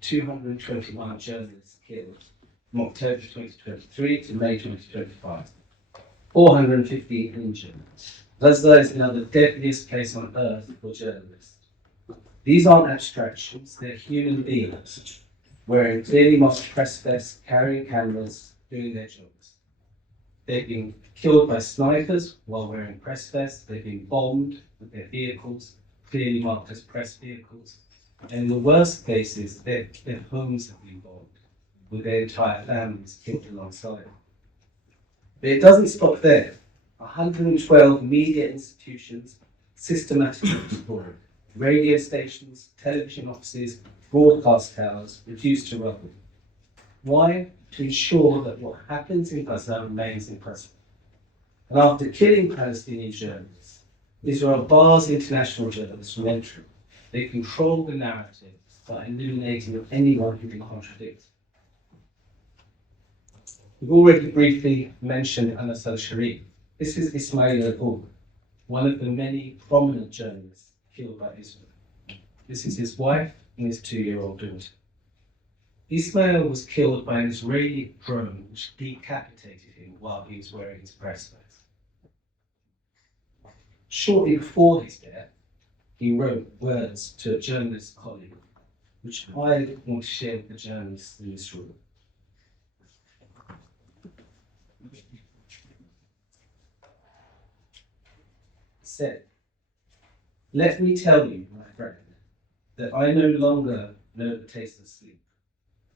221 journalists killed from October 2023 to May 2025. 415 injured. Gaza is now the deadliest place on earth for journalists. These aren't abstractions, they're human beings, wearing clearly marked press vests, carrying cameras, doing their jobs. They've been killed by snipers while wearing press vests, they've been bombed with their vehicles, clearly marked as press vehicles. And in the worst cases, their homes have been bombed, with their entire families killed alongside. But it doesn't stop there. 112 media institutions systematically destroyed. Radio stations, television offices, broadcast towers reduced to rubble. Why? To ensure that what happens in Gaza remains impressive. And after killing Palestinian journalists, Israel bars international journalists from entry. They control the narrative by eliminating anyone who can contradict. We've already briefly mentioned Anas al-Sharif. This is Ismail al-Ghul, one of the many prominent journalists killed by Israel. This is his wife and his 2-year-old daughter. Ismail was killed by an Israeli drone which decapitated him while he was wearing his press vest. Shortly before his death, he wrote words to a journalist colleague, which I want to share with the journalists in this room. He said, "Let me tell you, my friend, that I no longer know the taste of sleep.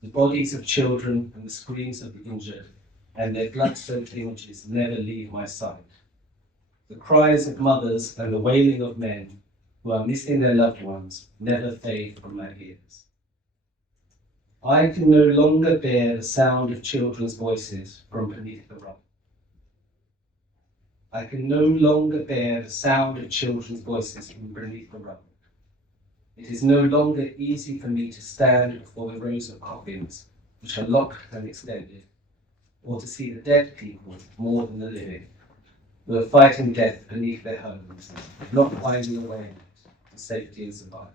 The bodies of children and the screams of the injured and their blood-soaked images never leave my sight. The cries of mothers and the wailing of men who are missing their loved ones never fade from my ears. I can no longer bear the sound of children's voices from beneath the rubble. I can no longer bear the sound of children's voices from beneath the rubble. It is no longer easy for me to stand before the rows of coffins, which are locked and extended, or to see the dead people more than the living, who are fighting death beneath their homes, not finding a way to safety and survival.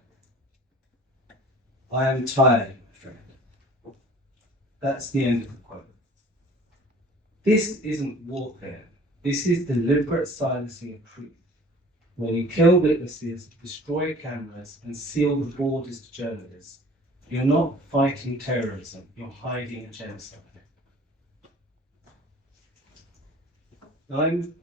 I am tired, my friend." That's the end of the quote. This isn't warfare. This is deliberate silencing of truth. When you kill witnesses, destroy cameras, and seal the borders to journalists, you're not fighting terrorism, you're hiding a genocide. I'm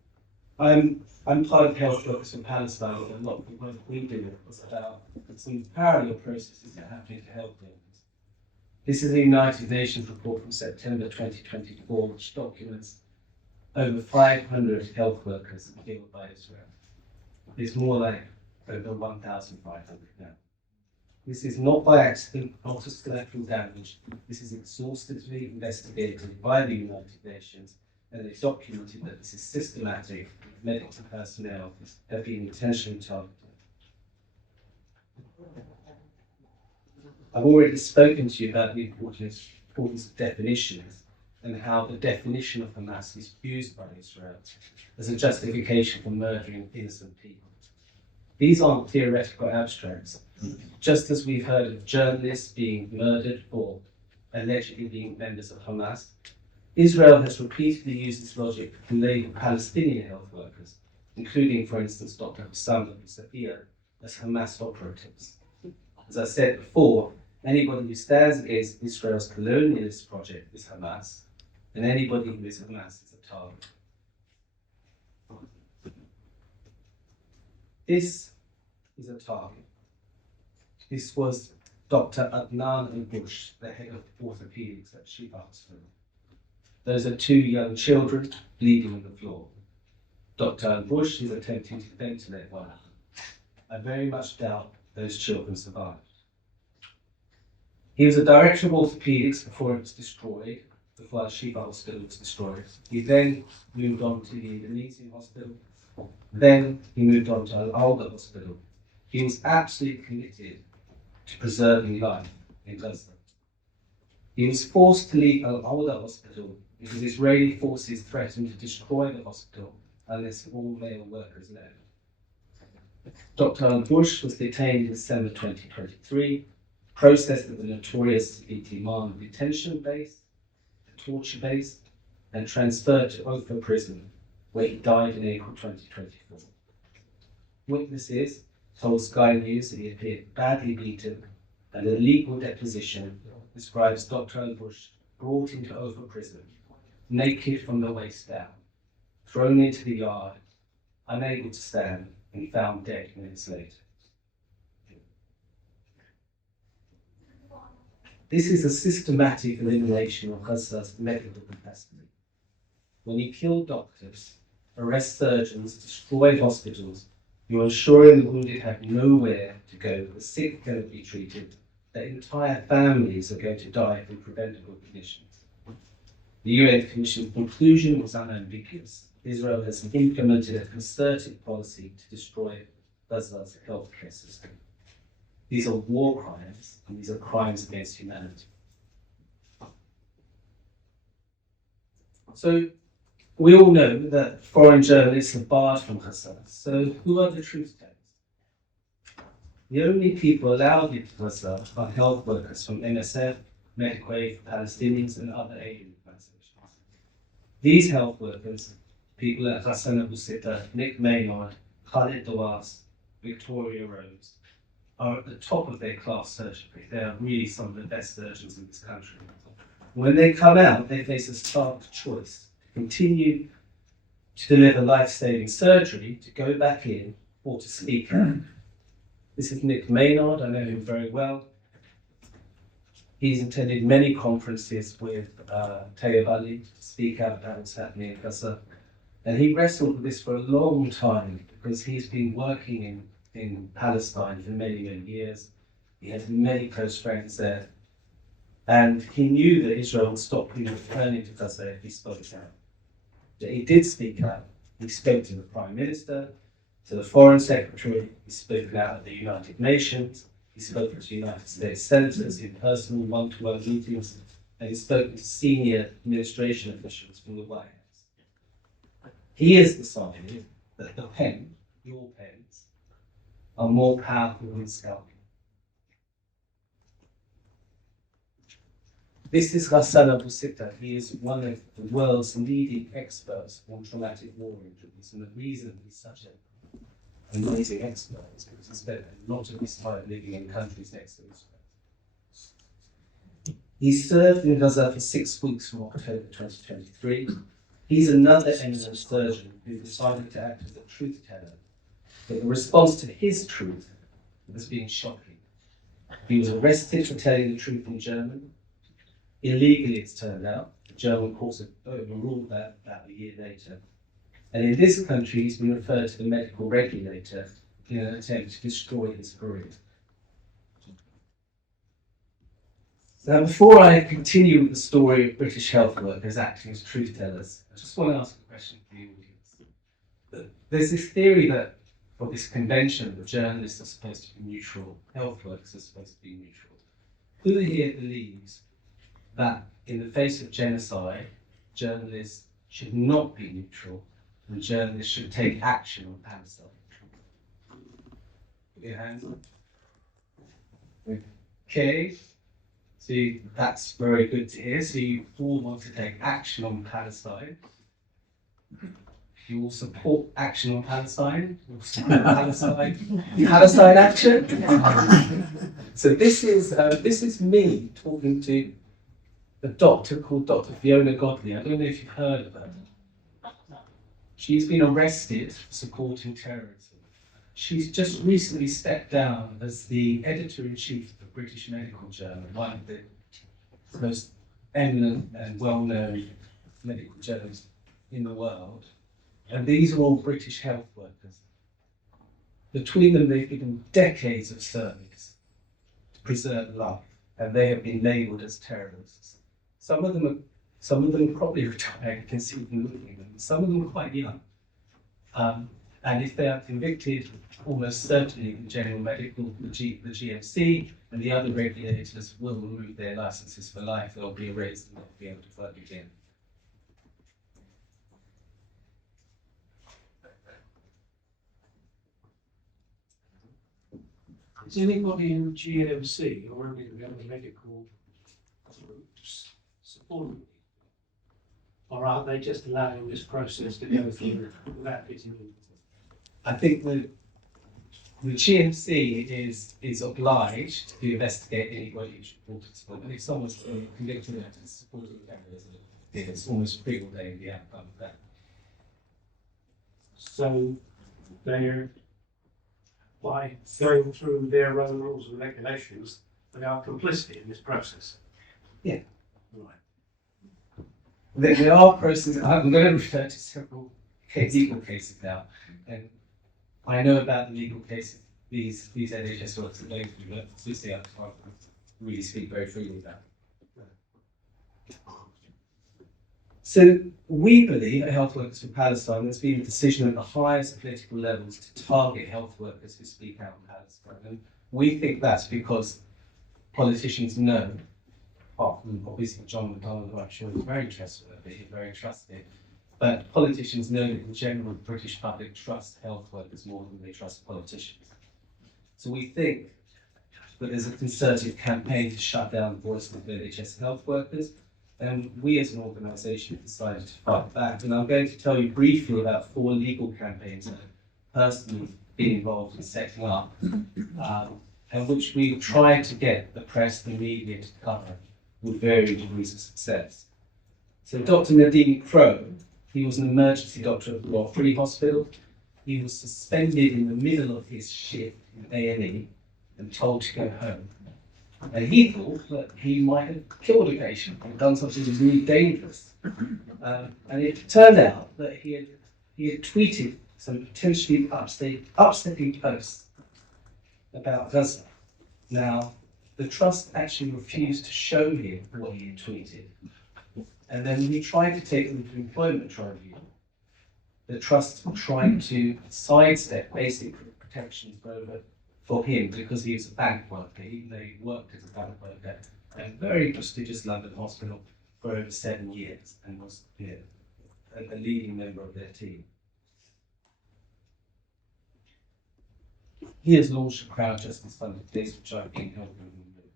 part of Health Workers in Palestine, and a lot of the work we do was about some parallel processes that are happening to health workers. This is the United Nations report from September 2024, which documents over 500 health workers killed by Israel. It's more like over 1,500 now. This is not by accident, not as collateral damage. This is exhaustively investigated by the United Nations, and it's documented that this is systematic. Medical personnel have been intentionally targeted. I've already spoken to you about the importance of definitions and how the definition of Hamas is used by Israel as a justification for murdering innocent people. These aren't theoretical abstracts. Just as we've heard of journalists being murdered for allegedly being members of Hamas, Israel has repeatedly used this logic to label Palestinian health workers, including, for instance, Dr. Hussam and Safia, as Hamas operatives. As I said before, anybody who stands against Israel's colonialist project is Hamas, and anybody who is Hamas is a target. This is a target. This was Dr. Adnan al-Bush, the head of orthopedics at Shifa Hospital. Those are 2 young children bleeding on the floor. Dr. al-Bush is attempting to ventilate one of them. I very much doubt those children survived. He was a director of orthopedics before it was destroyed, before Shifa Hospital was destroyed. He then moved on to the Indonesian hospital. Then he moved on to Al-Alda Hospital. He was absolutely committed to preserving life in Gaza. He was forced to leave Al-Alda Hospital because Israeli forces threatened to destroy the hospital unless all male workers left. Dr. al-Bush was detained in December 2023. processed at the notorious Bindmans detention base, torture base, and transferred to Ophir prison, where he died in April 2024. Witnesses told Sky News that he appeared badly beaten, and a legal deposition describes Dr. Elbush brought into Ophir prison, naked from the waist down, thrown into the yard, unable to stand, and found dead minutes later. This is a systematic elimination of Ghazza's medical capacity. When you kill doctors, arrest surgeons, destroy hospitals, you're ensuring the wounded have nowhere to go, the sick cannot be treated, that entire families are going to die from preventable conditions. The UN Commission's conclusion was unambiguous. Israel has implemented a concerted policy to destroy Ghazza's healthcare system. These are war crimes, and these are crimes against humanity. So, we all know that foreign journalists are barred from Gaza. So, who are the truth tellers? The only people allowed into Gaza are health workers from MSF, Medical Aid for Palestinians, and other aid organizations. These health workers, people like Hassan Abu Sita, Nick Maynard, Khalid Dawas, Victoria Rose, are at the top of their class surgically. They are really some of the best surgeons in this country. When they come out, they face a stark choice: to continue to deliver life-saving surgery, to go back in, or to speak out. This is Nick Maynard. I know him very well. He's attended many conferences with Tayab Ali to speak out about what's happening in Gaza. And he wrestled with this for a long time because he's been working in Palestine for many, many years. He had many close friends there. And he knew that Israel would stop him returning to Gaza if he spoke out. But he did speak out. He spoke to the Prime Minister, to the Foreign Secretary, he spoke out at the United Nations, he spoke to United States senators in personal one-to-one meetings, and he spoke to senior administration officials from the White House. He has decided that the pen, your pens, are more powerful than scalpel. This is Hassan Abu Sita. He is one of the world's leading experts on traumatic war injuries, and the reason he's such an amazing expert is because he spent a lot of his time living in countries next to Israel. He served in Gaza for 6 weeks from October 2023. He's another eminent surgeon who decided to act as a truth teller. But the response to his truth has been shocking. He was arrested for telling the truth in German. Illegally, it's turned out. The German courts have overruled that about a year later. And in this country, he's been referred to the medical regulator in an attempt to destroy his career. Now, before I continue with the story of British health workers acting as truth tellers, I just want to ask a question for the audience. There's this theory that for this convention, the journalists are supposed to be neutral, health workers are supposed to be neutral. Who here believes that in the face of genocide, journalists should not be neutral and journalists should take action on Palestine? Put your hands up. Okay, so that's very good to hear. So you all want to take action on Palestine. You all support action on Palestine. You all support Palestine action. So this is me talking to a doctor called Dr. Fiona Godley. I don't know if you've heard of her. She's been arrested for supporting terrorism. She's just recently stepped down as the editor-in-chief of the British Medical Journal, one of the most eminent and well-known medical journals in the world. And these are all British health workers. Between them, they've given decades of service to preserve life, and they have been labelled as terrorists. Some of them are probably retired, you can see them looking at them. Some of them are quite young. And if they are convicted, almost certainly the General Medical, the GMC, and the other regulators will remove their licenses for life. They'll be erased and they'll be able to work again. Is anybody in GMC or any of the other medical groups supporting it? Or are they just allowing this process to go through without getting in? I think the GMC is obliged to investigate anybody who's reported support. And if someone's convicted of supporting terrorism, it's almost preordained the outcome of that. So they're, by going through their own rules and regulations, they are complicit in this process. Yeah. Right. There are processes. I'm going to refer to several legal cases now, and I know about the legal cases these NHS workers are going through, but obviously I can't really speak very freely about it. So we believe at Health Workers for Palestine there's been a decision at the highest political levels to target health workers who speak out in Palestine. And we think that's because politicians know, apart from obviously John McDonnell, who I'm sure is very trustworthy, very trusted, but politicians know that in general the British public trust health workers more than they trust politicians. So we think that there's a concerted campaign to shut down the voice of NHS health workers, and we as an organisation decided to fight back. And I'm going to tell you briefly about 4 legal campaigns that I've personally been involved in setting up, and which we tried to get the press and media to cover with varying degrees of success. So Dr. Nadine Crowe, he was an emergency doctor at the Royal Free Hospital. He was suspended in the middle of his shift in A&E and told to go home. And he thought that he might have killed a patient and done something that was really dangerous. And it turned out that he had tweeted some potentially upsetting posts about Gaza. Now, the trust actually refused to show him what he had tweeted. And then when he tried to take them to employment tribunal, the trust tried to sidestep basic protections for him because he was a bank worker, even though he worked as a bank worker at a very prestigious London hospital for over 7 years and was a leading member of their team. He has launched a crowd justice funded case which I've been helping him with.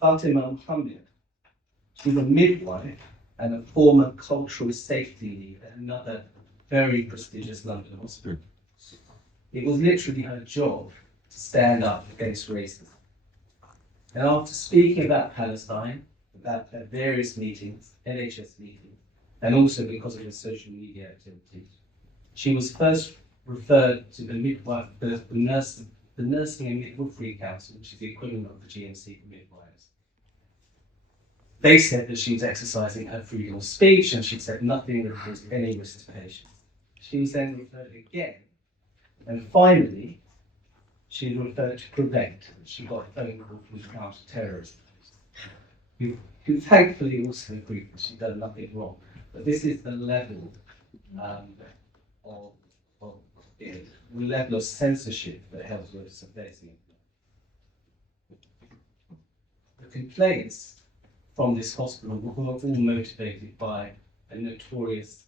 Fatima Mohammed, she's a midwife and a former cultural safety lead at another very prestigious London hospital. It was literally her job to stand up against racism. And after speaking about Palestine, about her various meetings, NHS meetings, and also because of her social media activities, she was first referred to the midwife, the Nursing and Midwifery Council, which is the equivalent of the GMC for midwives. They said that she was exercising her freedom of speech and she said nothing that caused any risk to patients. She was then referred again, and finally, she was referred to Prevent. She got a phone call from the counter-terrorism, who thankfully also agreed that she'd done nothing wrong. But this is the level the level of censorship that health workers are facing. The complaints from this hospital were all motivated by a notorious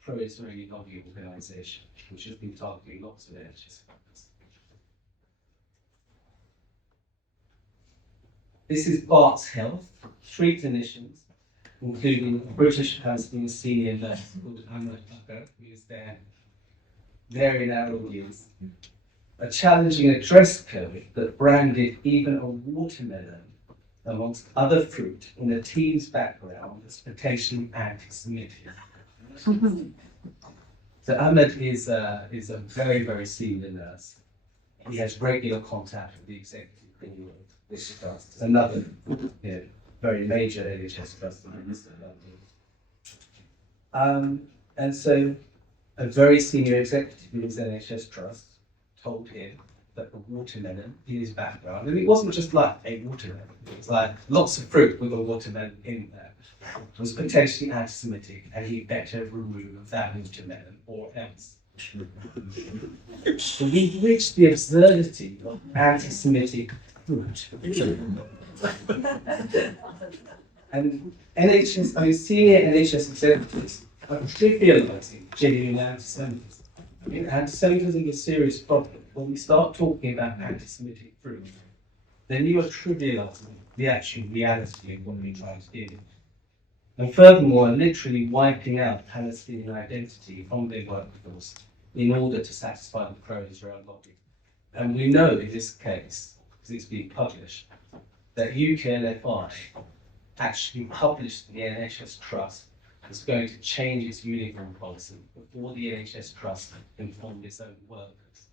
pro-Israeli lobby organisation, which has been targeting lots of NHS workers. This is Bart's Health, 3 clinicians, including a British Palestinian senior nurse called Ahmed Bakr, who is there in our audience, are challenging a dress code that branded even a watermelon amongst other fruit in a team's background as potentially anti-Semitic. So Ahmed is a very, very senior nurse. He has regular contact with the executive committee of this trust. It's another very major NHS trust in London. And so a very senior executive in his NHS trust told him that the watermelon in his background, and it wasn't just like a watermelon, it was like lots of fruit with a watermelon in there, was potentially anti-Semitic, and he better remove that watermelon or else. So we reached the absurdity of anti-Semitic fruit. And senior NHS executives are trivializing genuine anti-Semitism. I mean, anti-Semitism is a serious problem. when we start talking about anti-Semitic groups, then you are trivializing the actual reality of what we're trying to do. And furthermore, literally wiping out Palestinian identity from their workforce in order to satisfy the pro-Israel lobby. And we know in this case, because it's been published, that UKLFI actually published the NHS Trust was going to change its uniform policy before the NHS Trust informed its own workers.